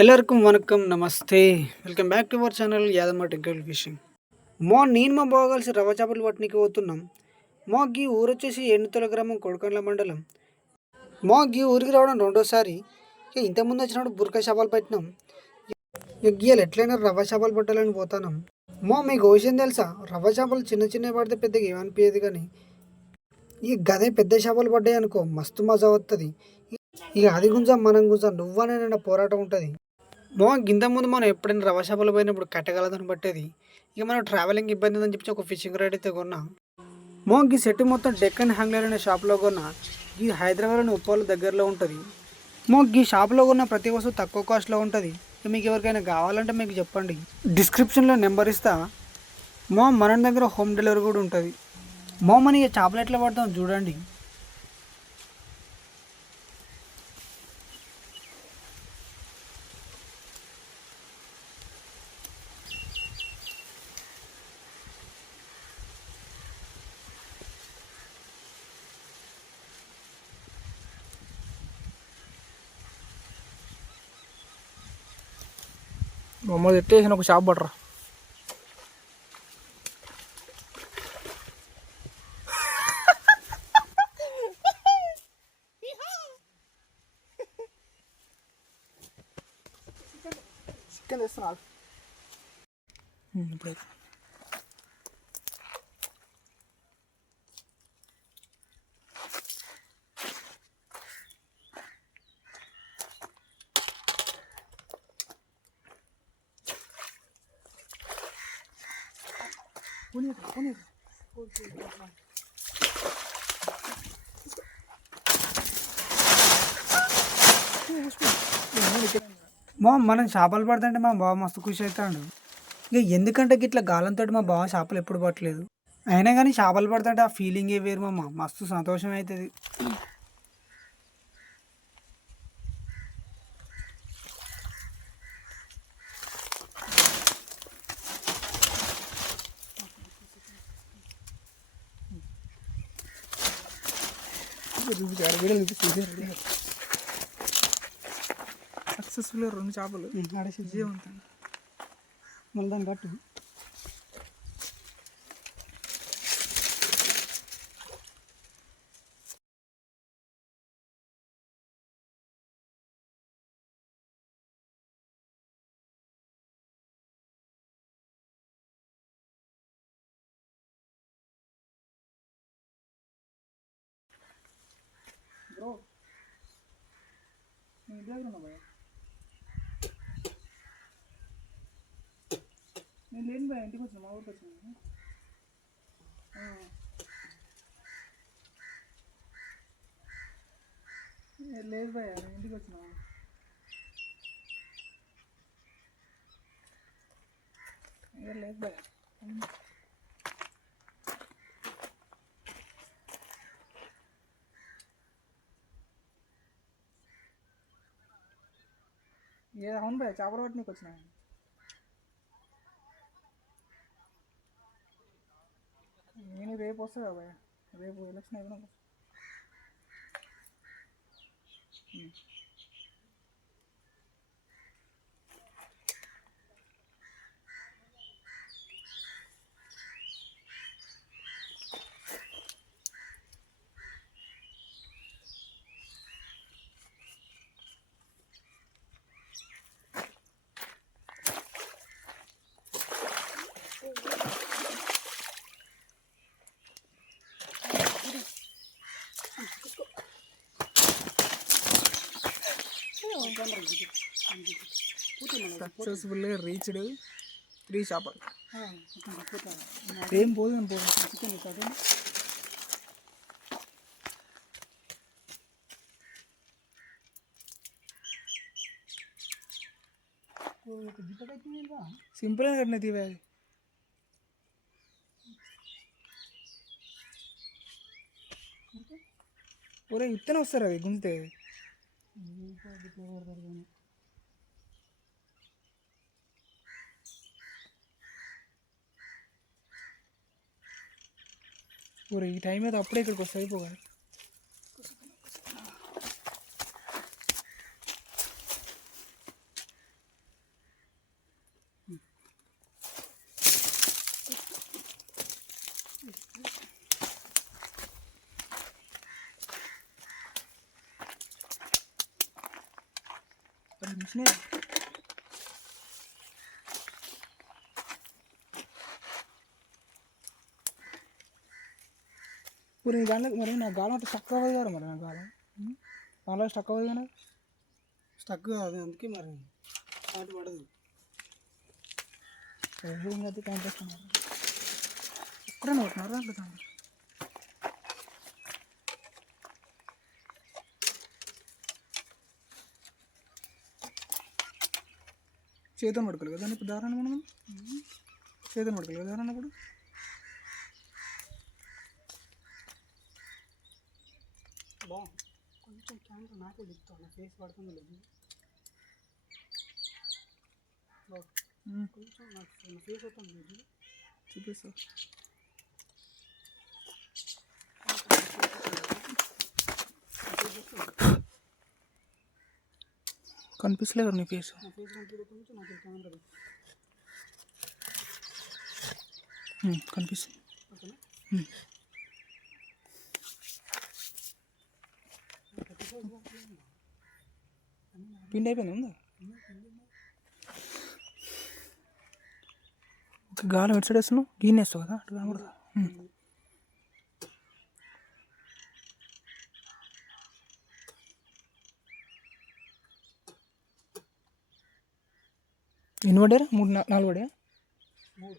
ಎಲ್ಲರಿಗೂ ವಣಕಂ ನಮస్తే welcome back to our channel Yadamma technical fishing. నేను మా బావ కలిసి రవ్వ చేపలు పట్టనీకి పోతున్నాం. గీ ఊరు వచ్చేసి ఎన్నుతల గ్రామం కొడకండ్ల మండలం. గీ ఊరికి రావడం రెండోసారి. ఇంతకుముందు వచ్చినప్పుడు బురక చేపలు పట్టినాం. గీయాలు ఎట్లయినా రవ్వ చేపలు పట్టాలని పోతున్నాం. మీకు విషయం తెలుసా, రవ్వ చేపలు చిన్న చిన్నవి పడితే పెద్దగా ఏమనిపించదు, కానీ గదే పెద్ద చేపలు పడ్డాయి అనుకో మస్తు మజా వస్తుంది. అది గుంజా మనం గుంజా నువ్వనే పోరాటం ఉంటుంది. గింత ముందు మనం ఎప్పుడైనా రవ్వ చేపలు పోయినప్పుడు కట్టగలదని పట్టేది. మనం ట్రావెలింగ్ ఇబ్బంది ఉందని చెప్పి ఒక ఫిషింగ్ రైడ్ అయితే కొన్నా. ఈ సెట్ మొత్తం డెక్కన్ హ్యాంగ్లర్ అనే షాప్లో కొన్నా. ఈ హైదరాబాద్లోని ఉప్పాల దగ్గరలో ఉంటుంది. ఈ షాప్లో కొన్న ప్రతి వస్తువు తక్కువ కాస్ట్లో ఉంటుంది. మీకు ఎవరికైనా కావాలంటే మీకు చెప్పండి, డిస్క్రిప్షన్లో నెంబర్ ఇస్తా. మన దగ్గర హోమ్ డెలివరీ కూడా ఉంటుంది. మన చేపలు ఎట్లా పడతాం చూడండి. మమ్మల్ని ఎట్టేసిన ఒక షాప్ పడరా. చికెన్ తెస్తున్నా ఇప్పుడు. మనం చేపలు పడుతుంటే మా బావ మస్తు ఖుషి అవుతాడు. ఎందుకంటే ఇట్లా గాలంతో మా బావ చేపలు ఎప్పుడు పట్టలేదు. అయినా కానీ చేపలు పడుతుంటే ఆ ఫీలింగే వేరు మస్తు సంతోషం అవుతుంది. సక్సెస్ఫుల్గా 2 చేపలు విజయవంతం. మళ్ళీ దాన్ని కట్టు. బ్రో నేను ఇంటి దగ్గర ఉన్నా భయ. నేను లేని భయ, ఇంటికి వచ్చిన, మా ఊరికి వచ్చిన. లేదు భయ, నేను ఇంటికి వచ్చిన. లేదు భయ. అవును భయ, చేపలు పట్టనీకి వచ్చిన. నేను రేపు వస్తా కదా భయ, రేపు ఎలక్షన్ అయిపోయినా. సక్సెస్ఫుల్గా రీచ్డ్ 3 చేపలు. ఏం పోదు చికెన్. సింపుల్గా కట్టిన తీవే. ఒరే ఇత్తనే వస్తారు అది గుంజితే. ఒరే ఈ టైం అయితే అప్పుడే ఇక్కడికి వస్తాయి అయిపోగా. వచ్చినాయి. ఇప్పుడు నీ దాంట్లో మరి నా గాలం అంటే స్టక్ అవ్వదు కదా మరి నా గాలం దాంట్లో స్టక్ అవ్వదు కదా స్టక్ కాదు అందుకే మరి స్టార్ట్ పడదు. అది కాంట్రాక్ట్ ఎక్కడైనా కొట్టినారా అట్లా దాంట్లో చేతులు పడుకోలేదు కదా ఇప్పుడు దారాన్ని మనం చేతులు పడుకోలేదు కదా దారాన్ని కూడా కొంచెం కెమెరా నాకే చెప్తాను, నా ఫేస్ పడుతుంది లేదు కొంచెం నాకు నా ఫేస్ అవుతుంది లేదు చూపిస్తా. కనిపిస్తలేదు కదా నీ ఫేస్. నా ఫేస్ కనిపించే కొంచెం నాకు కెమెరా కనిపిస్తుంది. ఓకేనా? పిండి అయిపోయింది ఉందా? ఓకే గాలం ఎటు సైడ్ వేస్తున్నావు? గీని వేస్తావు కదా అటు కనబడదా? ఎన్ని పడ్డారా? 3-4 పడ్డా? 3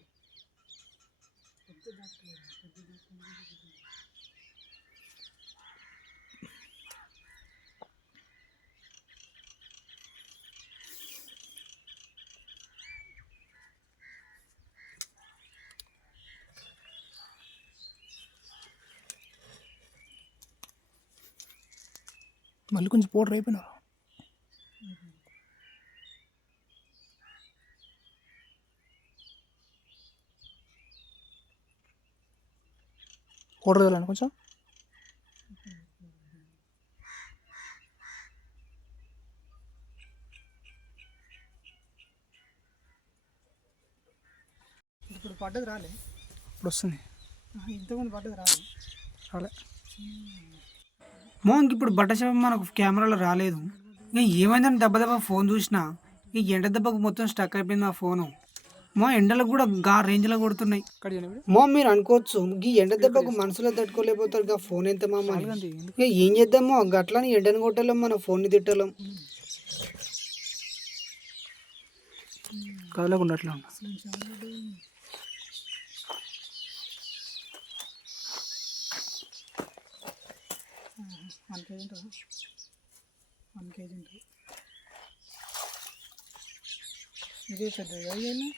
మళ్ళీ కొంచెం పౌడర్ అయిపోయినా పౌడర్ వెళ్ళాను కొంచెం. ఇప్పుడు పడ్డది రాలే, ఇప్పుడు వస్తుంది. ఇంతకుముందు పడ్డది రాలే రాలే మోంకి ఇప్పుడు బట్ట చేప మనకు కెమెరాలో రాలేదు. ఇక ఏమైందని దెబ్బ దెబ్బ ఫోన్ చూసినా ఈ ఎండ దెబ్బకు మొత్తం స్టక్ అయిపోయింది ఆ ఫోను. మో ఎండలకు కూడా గా రేంజ్లో కొడుతున్నాయి. మో మీరు అనుకోవచ్చు ఈ ఎండ దెబ్బకు మనసులో తట్టుకోలేకపోతారు గా ఫోన్ ఎంత మామ. ఇక ఏం చేద్దామో గట్లని ఎండను కొట్టలేం, మన ఫోన్ని తిట్టలేం. కదలకుండా అట్లా ఉన్నా. 1 kg ఉంటుందా? 1 kg ఉంటుంది. ఇదే పెద్దది అయ్యాలి.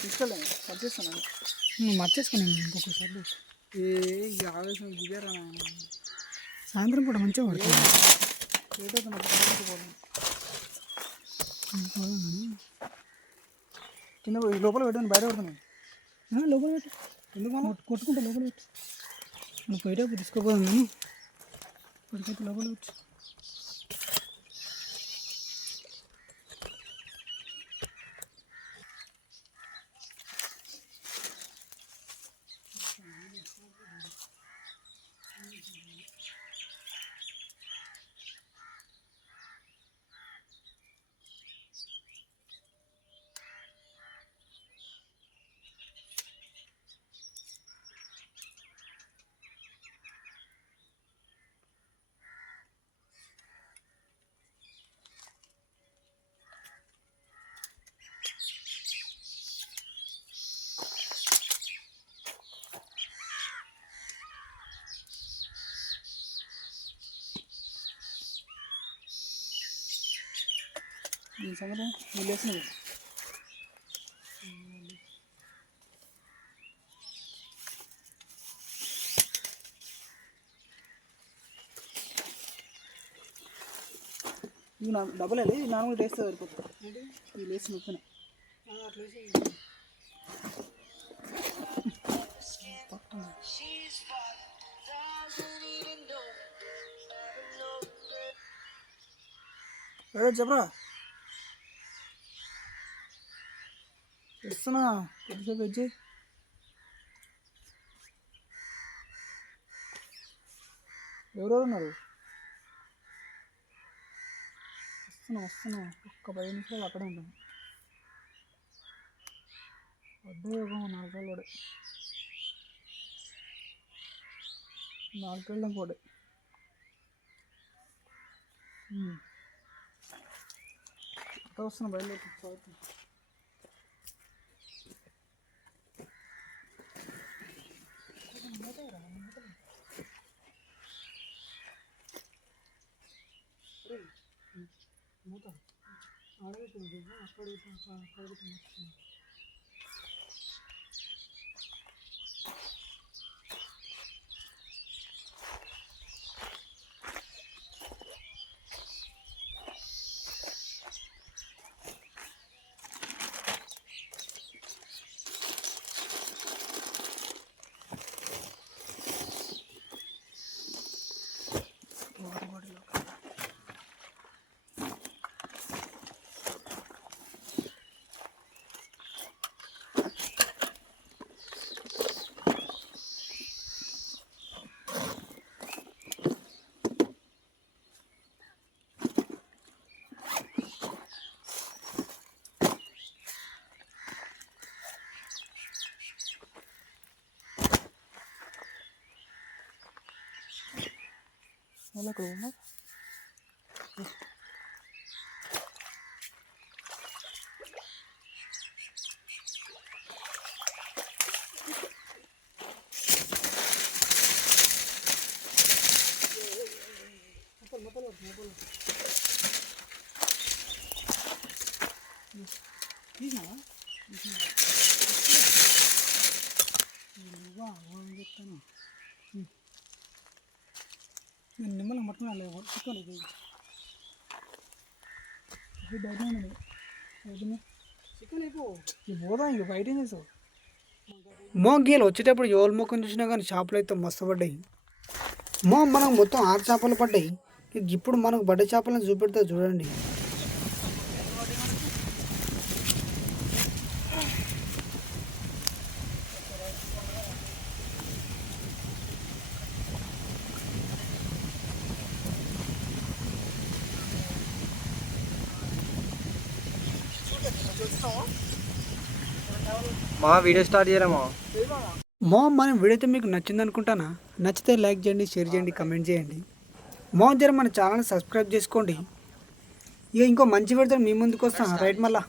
తీసుకోలేదు వచ్చేస్తాను మర్చేసుకున్నాను ఇంకొకసారి. ఆవేశం దిగారా సాయంత్రం పూట మంచిగా పడుతుంది. కింద లోపల పెట్టాను, బయట పెడుతున్నాను. లోపల పెట్టు, ఎందుకు మనం కొట్టుకుంటా లోపల పెట్టు. నువ్వు పోయేటప్పుడు తీసుకోపోదాం కానీ ఇప్పటికైతే లోపల పెట్టు. ఈ సంగతి నీళ్ళు వేసినవి ఇవి డబ్బులు వెళ్ళి నార్మల్ టేస్ట్ సరిపోతుంది. వీళ్ళు వేసి నొప్పిన చెప్పరా ఇస్తున్నా కొద్దిసేపు వచ్చి ఎవరెవరు ఉన్నారు? వస్తున్నా ఒక్క 10 నిమిషాలు అక్కడే ఉంటాను. వద్దు 4 రోజులు పడే 4 రోజులు పోడే వస్తున్నా బయలుదేరి మూత అడగట్లేదు అక్కడ Hola, ¿cómo? నేను నిమ్మలం పట్టుకున్నా చిక్కలేదు బయట చికెన్ అయిపో పోదా ఇంక బయట ఏం చేసావు? గీలు వచ్చేటప్పుడు ఎవరి ముఖం చూసినా కానీ చేపలు అయితే మస్తు పడ్డాయి. మనకు మొత్తం 6 చేపలు పడ్డాయి. ఇప్పుడు మనకు బడ్డ చేపలను చూపెడతా చూడండి. వీడియో స్టార్ట్ చేయలేమా? మన వీడియో అయితే మీకు నచ్చింది అనుకుంటానా? నచ్చితే లైక్ చేయండి, షేర్ చేయండి, కమెంట్ చేయండి. జర మన ఛానల్ సబ్స్క్రైబ్ చేసుకోండి. ఇక ఇంకో మంచి వీడియోతో మీ ముందుకు వస్తాను రైట్ మళ్ళా.